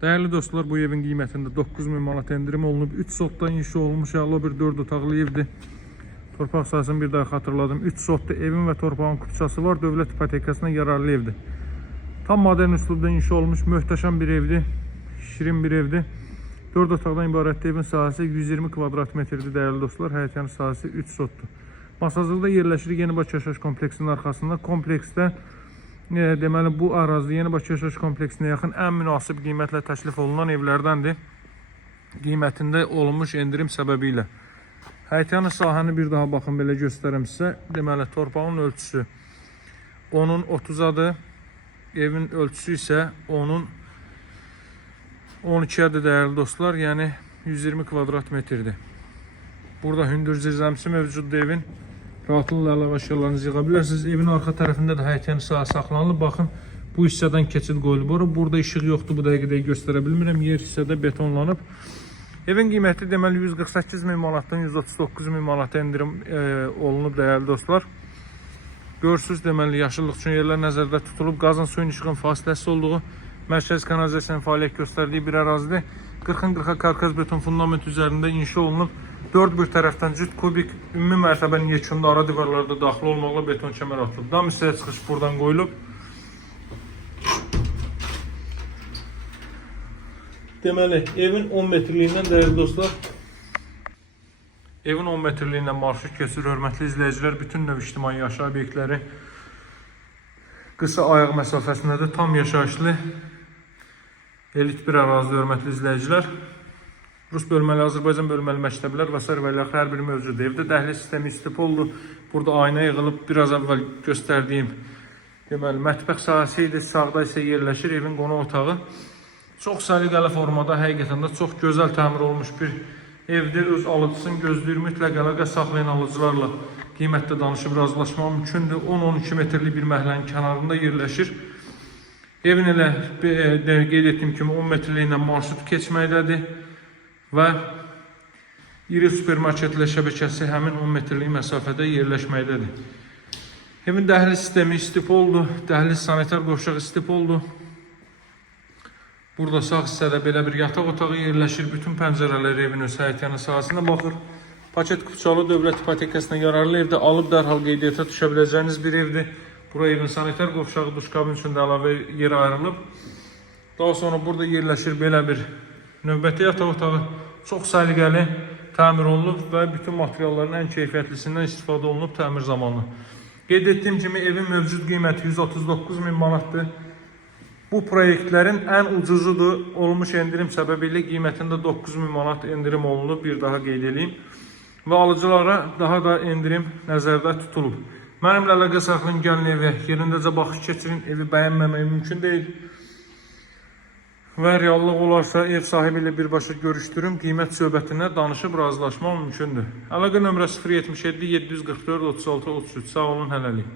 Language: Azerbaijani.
Değerli dostlar, bu evin qiymətində 9000 manat endirim olunub. 3 sotdan inşa olmuş əla bir 4 otaqlı evdir. Torpaq sahəsini bir daha xatırladım. 3 sotda evin və torpağın kupçası var. Dövlət ipotekasına yararlı evdir. Tam modern üslubda inşa olmuş möhtəşəm bir evdir. Şirin bir evdir. 4 otaqdan ibarət evin sahəsi 120 kvadrat metrdir değerli dostlar. Həyətyanı sahəsi 3 sotdur. Masazırda yerləşir Yeni Bakı yaşayış kompleksinin arxasında. Kompleksdə deməli bu ərazidə Yeni Bakı yaşayış kompleksinə yaxın ən münasib qiymətlə təklif olunan evlərdəndir. Qiymətində olmuş endirim səbəbilə. Həyətyanı sahəni bir daha baxın, belə göstərəm sizə. Deməli torpağın ölçüsü onun 30-adır. Evin ölçüsü isə onun 12-ədir değerli dostlar. Yəni 120 kvadrat metrdir. Burada hündür zirzəmisi mövcuddur evin. Rahatlıqla əlavə əşyalarınızı yığa bilərsiniz. Evin arxa tərəfində də həyətyanı sahə saxlanılıb. Baxın, bu hissədən keçid qoyulub. Burada işıq yoxdur, bu dəqiqədə göstərə bilmirəm. Yer hissədə betonlanıb. Evin qiyməti deməli 148.000 manatdan 139.000 manata endirim olunub değerli dostlar. Görürsünüz, deməli yaşıllıq üçün yerlər nəzərdə tutulub. Qazın, suyun, işığın fasiləsiz olduğu, mərkəzi kanalizasiyanın fəaliyyət göstərdiyi bir ərazidir. 40-40 karkaz beton fundament üzərində inşa olunub. 4 bir tərəfdən cüt kubik ümumi mərtəbənin yekunda ara divarlarda daxil olmaqla beton kəmər atılıb. Dam hissəyə çıxış buradan qoyulub. Deməli, evin 10 metrliyindən değerli dostlar, evin 10 metrliyindən marşrut keçir. Hörmətli izləyicilər, bütün növ ictimai yaşayış obyektləri qısa ayaq məsafəsindədir. Tam yaşayışlı elit bir ərazi, hörmətli izləyicilər. Rus bölməli, Azərbaycan bölməli məktəblər və s. hər biri mövcud. Evdə dəhliz sistemi istipoldur. Burada ayna yığılıb. Biraz əvvəl göstərdiyim deməli mətbəx sahəsi idi. Sağda isə yerləşir evin qonaq otağı. Çox səliqəli formada, həqiqətən də çox gözəl təmir olmuş bir evdir. Öz alıcısını gözləyir. Mütləq əlaqə saxlayan alıcılarla qiymətdə danışıb razılaşmaq mümkündür. 10-12 metrlik bir məhəllənin kənarında yerləşir. Evin elə qeyd etdiyim kimi 10 metrliyindən marşrut keçməkdədir. Və iri supermarketlə şəbəkəsi həmin 10 metrlik məsafədə yerləşməkdədir. Evin dəhliz sistemi istipoldur. Dəhliz sanitar qovşaq istipoldur. Burada sağ hissədə belə bir yataq otağı yerləşir. Bütün pəncərələr evin öz həyətyanı sahəsinə baxır. Paket kupçalı dövlət ipotekasına yararlı evdə alıb dərhal qeydiyyata düşə biləcəyiniz bir evdir. Buraya evin sanitar qovşağı, duş kabin üçün də əlavə yer ayrılıb. Daha sonra burada yerləşir belə bir növbəti yataq otağı. Çox səliqəli təmir olunub və bütün materialların ən keyfiyyətlisindən istifadə olunub təmir zamanı. Qeyd etdiyim kimi evin mövcud qiyməti 139.000 manatdır. Bu proyektlərin ən ucuzudur. Olmuş endirim səbəbilə qiymətində 9.000 manat endirim olunub. Bir daha qeyd edeyim. Və alıcılara daha da endirim nəzərdə tutulub. Mənimlə əlaqə saxlayın, gəlin evə, yerindəcə baxış keçirin. Evi bəyənməmək mümkün deyil. Və reallıq olarsa ev sahibi ilə birbaşa görüşdürüm, qiymət söhbətinə danışıb razılaşmaq mümkündür. Əlaqə nömrə 077 744 36 33. Sağ olun, hələlik.